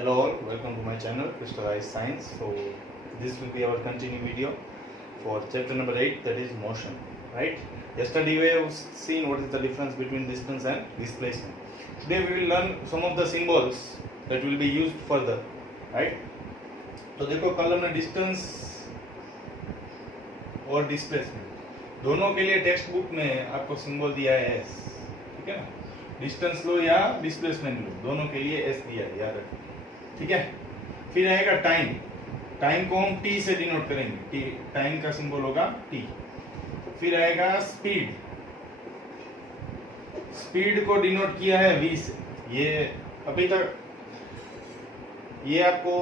Hello all, welcome to my channel Crystallized Science. So this will be our continuing video for chapter number 8, that is motion, right? Yesterday we have seen what is the difference between distance and displacement. Today we will learn some of the symbols that will be used further, right? तो देखो कल हमने distance और displacement दोनों के लिए text book में आपको सिंबल दिया है एस, ठीक है ना? डिस्टेंस लो या डिस्प्लेसमेंट लो, दोनों के लिए एस दिया है, याद रखो, ठीक है। फिर आएगा टाइम, टाइम को हम टी से डिनोट करेंगे, टाइम का सिंबल होगा टी। फिर आएगा स्पीड, स्पीड को डिनोट किया है वी से। ये अभी तक ये आपको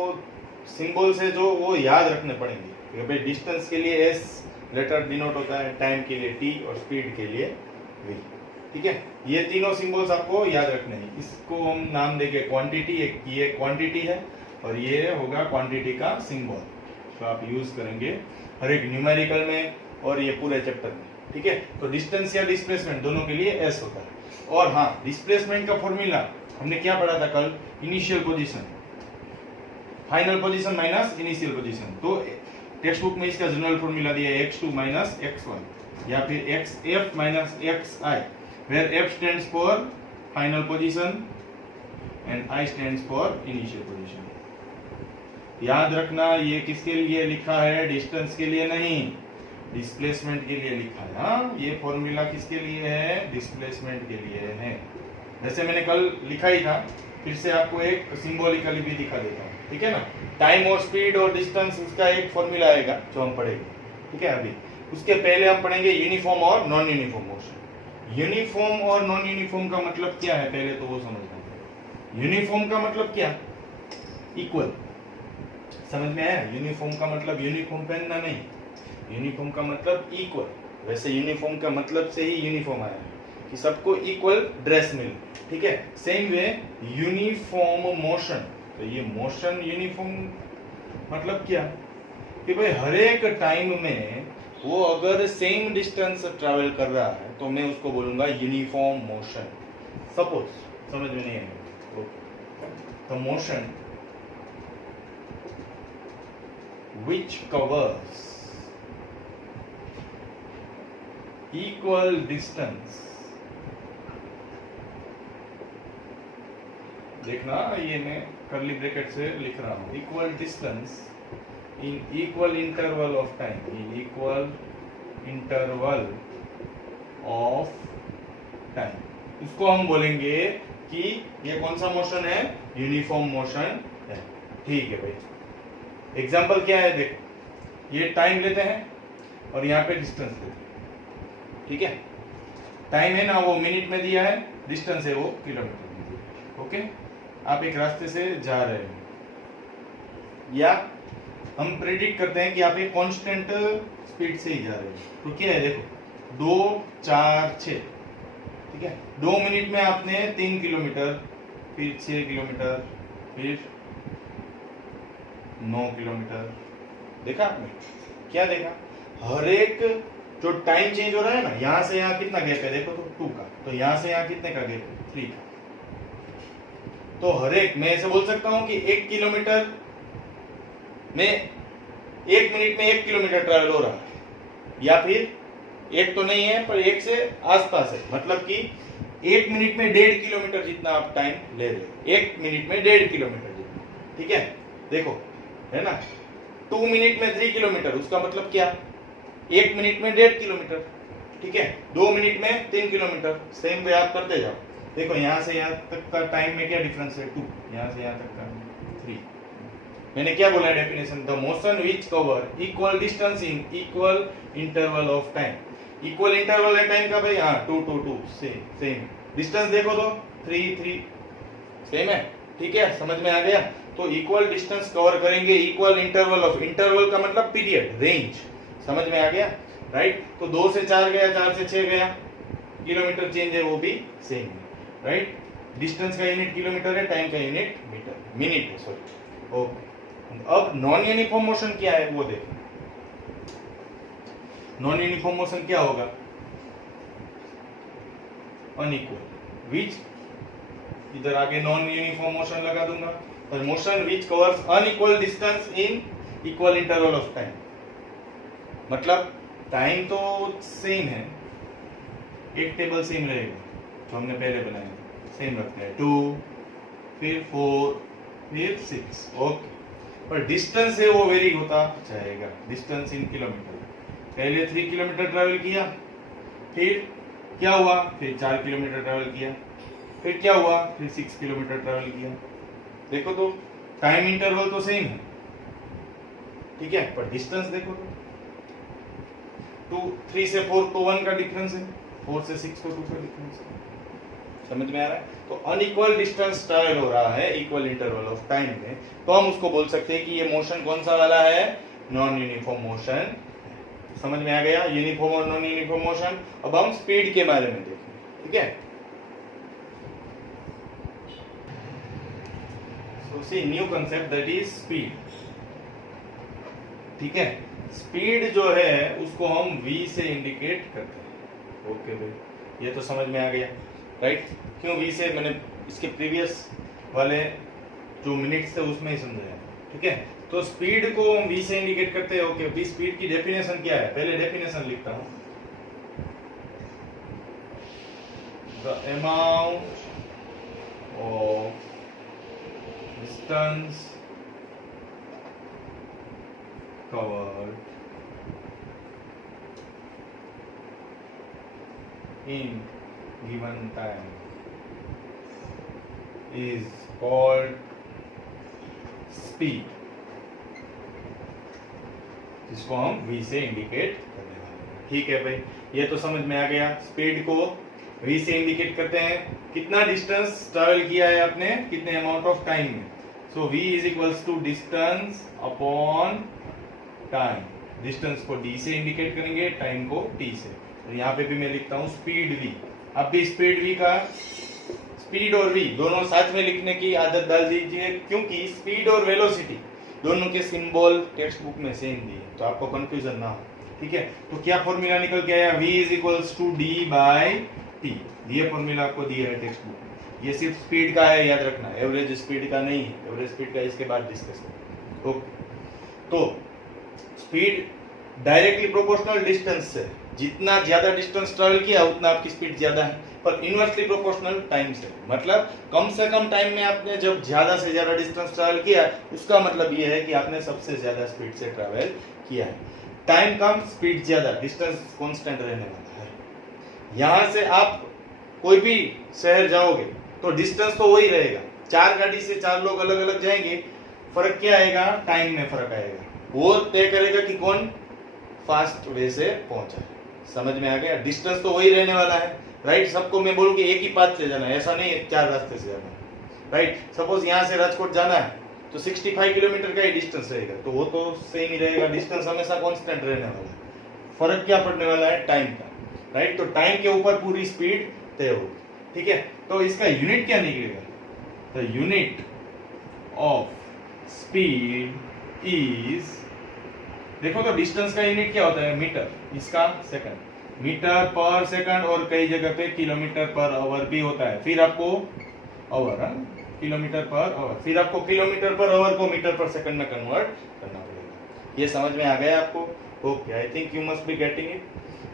सिंबल से जो वो याद रखने पड़ेंगे। भाई डिस्टेंस के लिए एस लेटर डिनोट होता है, टाइम के लिए टी और स्पीड के लिए वी, ठीक है। ये तीनों सिंबल्स आपको याद रखने हैं। इसको हम नाम देंगे क्वांटिटी, ये क्वांटिटी है और ये होगा क्वांटिटी का सिंबल, तो आप यूज करेंगे हर एक न्यूमेरिकल में और ये पूरे चैप्टर में, ठीक है। तो डिस्टेंस या डिस्प्लेसमेंट दोनों के लिए एस होता है। और हाँ, डिस्प्लेसमेंट का फॉर्मूला हमने क्या पढ़ा था कल? Initial position, final position minus initial position. तो टेक्स्ट बुक में इसका जनरल फॉर्मूला दिया है x2 माइनस x1 या फिर xf minus xi, where f stands for final position and I stands for initial position। याद रखना ये किसके लिए लिखा है? डिस्टेंस के लिए नहीं, डिस्प्लेसमेंट के लिए लिखा है। हाँ, ये फॉर्मूला किसके लिए है? डिस्प्लेसमेंट के लिए है। जैसे मैंने कल लिखा ही था, फिर से आपको एक सिंबॉलिकली भी दिखा देता हूँ, ठीक है ना। टाइम और स्पीड और डिस्टेंस, उसका एक फॉर्मूला आएगा जो हम पढ़ेंगे, ठीक है। अभी उसके पहले हम पढ़ेंगे यूनिफॉर्म और नॉन यूनिफॉर्म मोशन। यूनिफॉर्म और नॉन यूनिफॉर्म का मतलब क्या है, पहले तो वो समझना। यूनिफॉर्म का मतलब क्या? इक्वल, समझ में आया? यूनिफॉर्म का मतलब यूनिफॉर्म पहनना नहीं, यूनिफॉर्म का मतलब इक्वल। वैसे यूनिफॉर्म का मतलब से ही यूनिफॉर्म आया कि सबको इक्वल ड्रेस मिले, ठीक है। सेम वे यूनिफॉर्म मोशन, तो ये मोशन यूनिफॉर्म मतलब क्या कि भाई हर एक टाइम में वो अगर सेम डिस्टेंस ट्रैवल कर रहा है तो मैं उसको बोलूंगा यूनिफॉर्म मोशन। सपोज समझ में नहीं है तो motion which covers equal distance, देखना ये मैं कर्ली ब्रैकेट से लिख रहा हूं, equal distance in equal interval of time, in equal interval of time. इसको हम बोलेंगे कि ये कौन सा मोशन है? यूनिफॉर्म मोशन है, ठीक है भाई। एग्जाम्पल क्या है? देख, ये टाइम लेते हैं और यहाँ पे डिस्टेंस लेते हैं, ठीक है। टाइम है ना वो मिनट में दिया है, डिस्टेंस है वो किलोमीटर में दिया है, ओके। आप एक रास्ते से जा रहे हैं या हम प्रेडिक्ट करते हैं कि आप एक कांस्टेंट स्पीड से ही जा रहे हैं, तो क्या है? देखो 2 4 6, ठीक है। 2 मिनट में आपने 3 किलोमीटर, फिर 6 किलोमीटर, फिर 9 किलोमीटर देखा आपने? क्या देखा? हर एक जो टाइम चेंज हो रहा है ना, यहां से यहां कितना गैप है देखो, तो 2 का, तो यहां से यहां कितने का गैप है? 3 का। तो हर एक, मैं ऐसे बोल सकता हूं कि 1 किलोमीटर में 1 मिनट में 1 किलोमीटर ट्रैवल हो रहा है, या फिर एक तो नहीं है पर एक से आसपास है, मतलब कि 1 मिनट में 1.5 किलोमीटर जितना आप टाइम ले रहे हो, 1 मिनट में 1.5 किलोमीटर जितना, ठीक है। देखो है ना, 2 मिनट में 3 किलोमीटर, उसका मतलब क्या? 1 मिनट में 1.5 किलोमीटर, ठीक है। 2 मिनट में 3 किलोमीटर, सेम वे आप करते जाओ। देखो यहाँ से यहाँ तक का टाइम में क्या डिफरेंस है? 2, यहाँ से यहाँ तक का 3। मैंने क्या बोला definition? The motion which cover equal distance in equal interval of time. Equal interval है टाइम का भाई, हाँ 2 2 2 सेम। डिस्टेंस देखो तो 3 3 सेम है, ठीक है। समझ में आ गया? तो इक्वल डिस्टेंस कवर करेंगे इक्वल इंटरवल ऑफ, इंटरवल का मतलब पीरियड, रेंज, समझ में आ गया? राइट। तो 2 से 4 गया, 4 से 6 गया, किलोमीटर चेंज है वो भी सेम है, राइट। डिस्टेंस का यूनिट किलोमीटर है, टाइम का यूनिट मीटर, मिनट है, सॉरी, ओके। अब नॉन यूनिफॉर्म मोशन क्या है वो देखो। नॉन यूनिफॉर्म मोशन क्या होगा? अनइक्वल, विच इधर आगे नॉन यूनिफॉर्म मोशन लगा दूंगा, the motion which covers unequal distance in equal interval of time. मतलब टाइम तो सेम है, एक टेबल सेम रहेगा जो हमने पहले बनाया था, सेम रखते हैं 2 फिर 4 फिर 6, ओके। पर डिस्टेंस है वो वेरी होता जाएगा। डिस्टेंस इन किलोमीटर, पहले 3 किलोमीटर ट्रैवल किया, फिर क्या हुआ, फिर 4 किलोमीटर ट्रैवल किया, फिर क्या हुआ, फिर 6 किलोमीटर ट्रैवल किया। देखो तो टाइम इंटरवल तो सेम है, ठीक है, पर डिस्टेंस देखो तो 3 से 4 तो 1 का डिफरेंस है, 4 से 6 को 2 का डिफरेंस है। समझ में आ रहा है? तो अनइक्वल डिस्टेंस ट्रैवल हो रहा है इक्वल इंटरवल ऑफ टाइम में, तो हम उसको बोल सकते हैं कि ये मोशन कौन सा वाला है, नॉन यूनिफॉर्म मोशन। समझ में आ गया यूनिफॉर्म और नॉन यूनिफॉर्म मोशन। अब हम स्पीड के बारे में देखें, ठीक है। So see new concept that is speed, ठीक है। स्पीड जो है उसको हम v से इंडिकेट करते हैं। ओके भाई, ये तो समझ में आ गया, राइट। क्यों v से, मैंने इसके प्रीवियस वाले जो मिनट्स थे उसमें ही समझाया, ठीक है। तो स्पीड को हम v से इंडिकेट करते हैं। ओके, v स्पीड की डेफिनेशन क्या है, पहले डेफिनेशन लिखता हूं। The amount of distance covered in given time is called speed, जिसको हम v से इंडिकेट करने वाले हैं। ठीक है भाई, ये तो समझ में आ गया। स्पीड को v से इंडिकेट करते हैं, कितना डिस्टेंस ट्रैवल किया है आपने, कितने अमाउंट ऑफ टाइम में। So v is equals to distance upon time. Distance को d से इंडिकेट करेंगे, टाइम को t से। तो यहाँ पे भी मैं लिखता हूँ स्पीड v। अब भी स्पीड v का, स्पीड और v दोनों साथ में लिखने की आदत डाल दीजिए, क्योंकि स्पीड और वेलोसिटी दोनों के सिंबल टेक्स्ट बुक में सेम दिए, तो आपको कंफ्यूजन ना हो, ठीक है। तो क्या फॉर्मूला निकल के आया, v is equals to d by t। ये फॉर्मूला आपको दिया है टेक्स्ट बुक में। ये सिर्फ स्पीड का है, याद रखना, एवरेज स्पीड का नहीं है। एवरेज स्पीड का इसके बाद डिस्कस करेंगे। ओके, तो स्पीड डायरेक्टली प्रोपोर्शनल डिस्टेंस से, जितना ज्यादा डिस्टेंस ट्रैवल किया उतना आपकी स्पीड ज्यादा है, पर इनवर्सली प्रोपोर्शनल टाइम से। मतलब कम से कम टाइम में आपने जब ज्यादा से ज्यादा डिस्टेंस ट्रैवल किया, उसका मतलब ये है कि आपने सबसे ज्यादा स्पीड से ट्रैवल किया है। टाइम कम, स्पीड ज्यादा, डिस्टेंस कांस्टेंट रहने वाला है। यहां से आप कोई भी शहर जाओगे तो डिस्टेंस तो वही रहेगा। 4 गाड़ी से 4 लोग अलग अलग जाएंगे, फर्क क्या आएगा, टाइम में फर्क आएगा। वो तय करेगा कि कौन फास्ट वे से पहुंचा है। समझ में आ गया? डिस्टेंस तो वही रहने वाला है, राइट। सबको मैं बोलूं कि एक ही पाथ से जाना है, ऐसा नहीं है 4 रास्ते से जाना है, राइट। सपोज यहाँ से राजकोट जाना है तो 65 किलोमीटर का ही डिस्टेंस रहेगा, तो वो तो सेम ही रहेगा। डिस्टेंस हमेशा कांस्टेंट रहने वाला है। फर्क क्या पड़ने वाला है, टाइम का, राइट। तो टाइम के ऊपर पूरी स्पीड तय होगी, ठीक है। तो इसका यूनिट क्या निकलेगा, the unit of speed is, देखो तो डिस्टेंस का यूनिट क्या होता है, मीटर, इसका सेकंड, मीटर पर सेकंड, और कई जगह पे किलोमीटर पर आवर भी होता है। फिर आपको आवर, किलोमीटर पर आवर, फिर आपको किलोमीटर पर आवर को मीटर पर सेकंड में कन्वर्ट करना पड़ेगा। ये समझ में आ गया आपको? Okay, I think you must be getting it,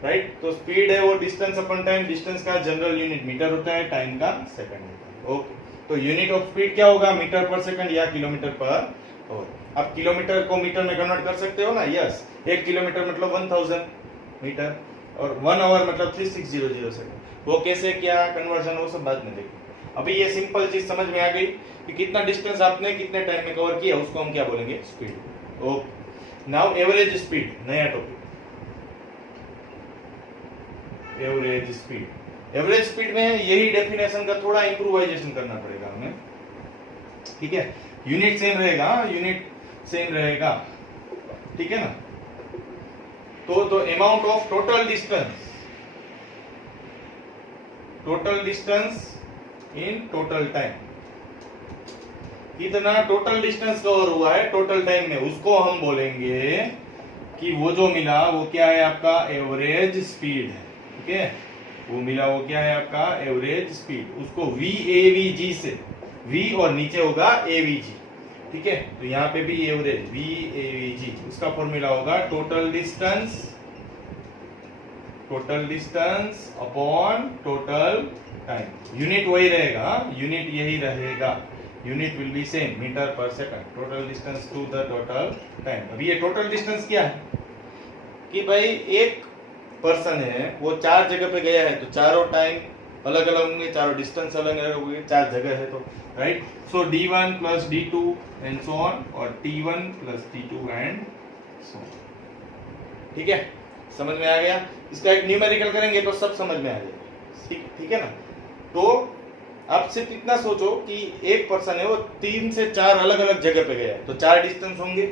right. तो स्पीड है वो डिस्टेंस अपन टाइम, डिस्टेंस का जनरल यूनिट मीटर होता है, टाइम का सेकंड होता है। ओके, तो यूनिट ऑफ स्पीड क्या होगा, मीटर पर सेकंड या किलोमीटर पर आवर। आप किलोमीटर को मीटर में कन्वर्ट कर सकते हो ना, यस। 1 किलोमीटर मतलब 1000 मीटर, और 1 आवर मतलब 3600 सेकंड। वो कैसे क्या कन्वर्जन, वो सब बाद में देखेंगे। अभी ये सिंपल चीज समझ में आ गई कि कितना डिस्टेंस आपने कितने टाइम में कवर किया, उसको हम क्या बोलेंगे, speed. Okay, now average speed, नया topic, average speed. Average speed में यही डेफिनेशन का थोड़ा इंप्रूवाइजेशन करना पड़ेगा हमें, ठीक है। यूनिट सेम रहेगा, यूनिट सेम रहेगा, ठीक है ना। तो amount of total distance in total time, कितना टोटल डिस्टेंस कवर हुआ है टोटल टाइम में, उसको हम बोलेंगे कि वो जो मिला वो क्या है, आपका एवरेज स्पीड है, ठीक है। वो मिला वो क्या है, आपका एवरेज स्पीड। उसको VAVG से, V और नीचे होगा AVG, ठीक है, तो यहाँ पे भी एवरेज VAVG, उसका फॉर्मूला होगा total distance upon total time. Unit वही रहेगा, यूनिट यही रहेगा, unit will be same, metre पर second, total distance to the total time. अभी ये टोटल डिस्टेंस क्या है कि भाई एक पर्सन है, वो 4 जगह पे गया है, तो चारों टाइम अलग अलग होंगे, चारों डिस्टेंस अलग अलग होंगे, 4 जगह है तो, right. So D1 plus D2 and so on, और T1 plus T2 and so on. ठीक है, समझ में आ गया। इसका एक न्यूमेरिकल करेंगे तो सब समझ में आ जाएगा, ठीक है ना। तो आप सिर्फ इतना सोचो कि एक पर्सन है, वो 3 से 4 अलग अलग जगह पे गया है, तो 4 डिस्टेंस होंगे,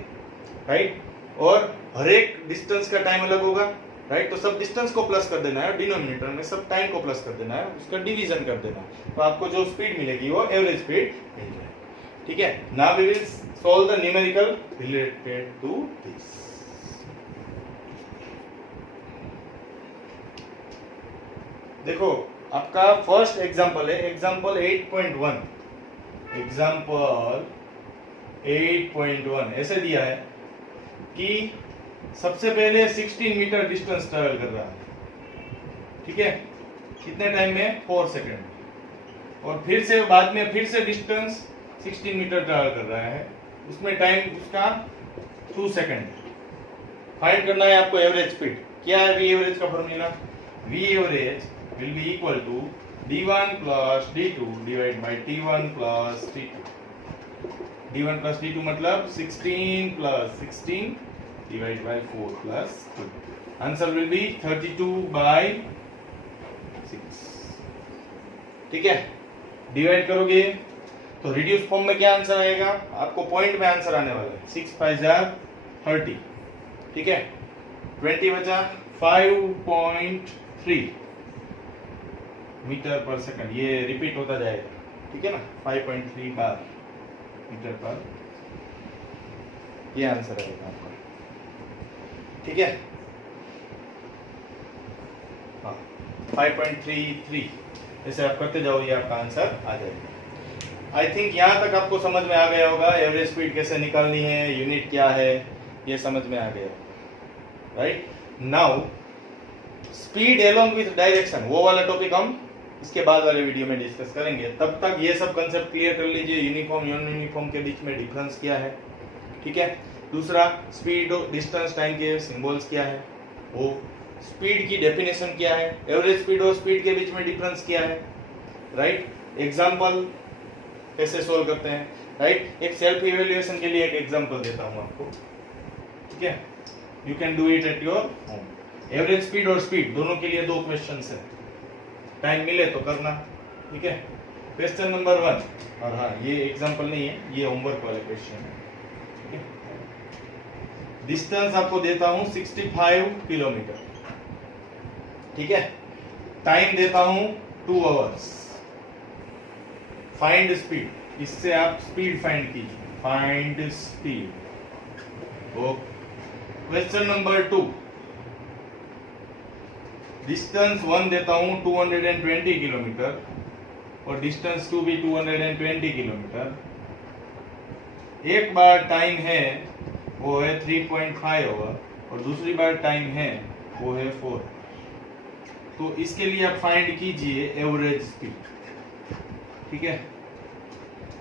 राइट, और हर एक डिस्टेंस का टाइम अलग होगा, राइट। तो सब डिस्टेंस को प्लस कर देना है, डिनोमिनेटर में सब टाइम को प्लस कर देना है, उसका डिवीजन कर देना है, तो आपको जो स्पीड मिलेगी वो एवरेज स्पीड मिल जाएगी। ठीक है, now we will solve the numerical related to this. देखो, आपका फर्स्ट एग्जांपल है एग्जांपल 8.1। एग्जांपल 8.1 ऐसे दिया है कि सबसे पहले 16 मीटर डिस्टेंस ट्रैवल कर रहा है, ठीक है, कितने टाइम में? 4 सेकंड, और फिर से बाद में फिर से डिस्टेंस 16 मीटर ट्रैवल कर रहा है, उसमें टाइम उसका 2 सेकंड। फाइंड करना है आपको एवरेज स्पीड। क्या है वी एवरेज का formula? V average will be equal to D1 plus D2 divided by T1 plus T2. D1 plus D2 मतलब 16 plus 16 divided by 4 plus 2. Answer will be 32 by 6. ठीक है, divide करोगे तो reduce form में क्या answer आएगा? आपको पॉइंट में आंसर आने वाला है 6 5 30। ठीक है, 20 बचा 5.3 मीटर पर सेकंड, ये रिपीट होता जाएगा, ठीक है ना, 5.3 बार मीटर पर, ये आंसर आएगा आपका। ठीक है, हाँ 5.33, ऐसे आप करते जाओ, ये आपका आंसर आ जाएगा। आई थिंक यहाँ तक आपको समझ में आ गया होगा, एवरेज स्पीड कैसे निकालनी है, यूनिट क्या है, ये समझ में आ गया, right. Now speed along with direction, वो वाला टॉपिक हम इसके बाद वाले वीडियो में डिस्कस करेंगे। तब तक ये सब कंसेप्ट क्लियर कर लीजिए, यूनिफॉर्म नॉन यूनिफॉर्म के बीच में डिफरेंस क्या है, ठीक है। दूसरा, स्पीड डिस्टेंस टाइम के सिंबल्स क्या है, वो स्पीड की डेफिनेशन क्या है, एवरेज स्पीड और स्पीड के बीच में डिफरेंस क्या है, राइट। एग्जाम्पल कैसे सोल्व करते हैं, राइट। एक सेल्फ इवेल्युएशन के लिए एक एग्जाम्पल देता हूं आपको, ठीक है, you can do it at your home. Average speed और स्पीड दोनों के लिए 2 क्वेश्चंस है, टाइम मिले तो करना, ठीक है। क्वेश्चन नंबर 1, और हाँ ये एग्जांपल नहीं है, ये होमवर्क वाले क्वेश्चन है, ठीक है। डिस्टेंस आपको देता हूं 65 किलोमीटर, ठीक है। टाइम देता हूं 2 आवर्स। फाइंड स्पीड, इससे आप स्पीड फाइंड कीजिए, find speed. Okay, question number 2, distance 1 देता हूं 220 किलोमीटर, और डिस्टेंस 2 भी 220 किलोमीटर। एक बार टाइम है वो है 3.5 आवर, और दूसरी बार टाइम है वो है 4। तो इसके लिए आप फाइंड कीजिए एवरेज स्पीड, ठीक है।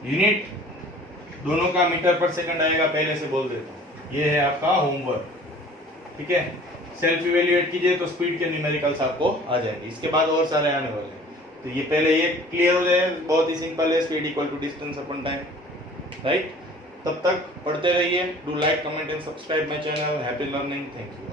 यूनिट दोनों का मीटर पर सेकंड आएगा, पहले से बोल देता हूं, ये है आपका होमवर्क, ठीक है। सेल्फ इवेल्युएट कीजिए तो स्पीड के न्यूमेरिकल्स आपको आ जाएंगे, इसके बाद और सारे आने वाले हैं। तो ये पहले ये क्लियर हो जाए, बहुत ही सिंपल है, speed equal to distance upon time, right. तब तक पढ़ते रहिए, do like comment and subscribe my channel. Happy learning, thank you.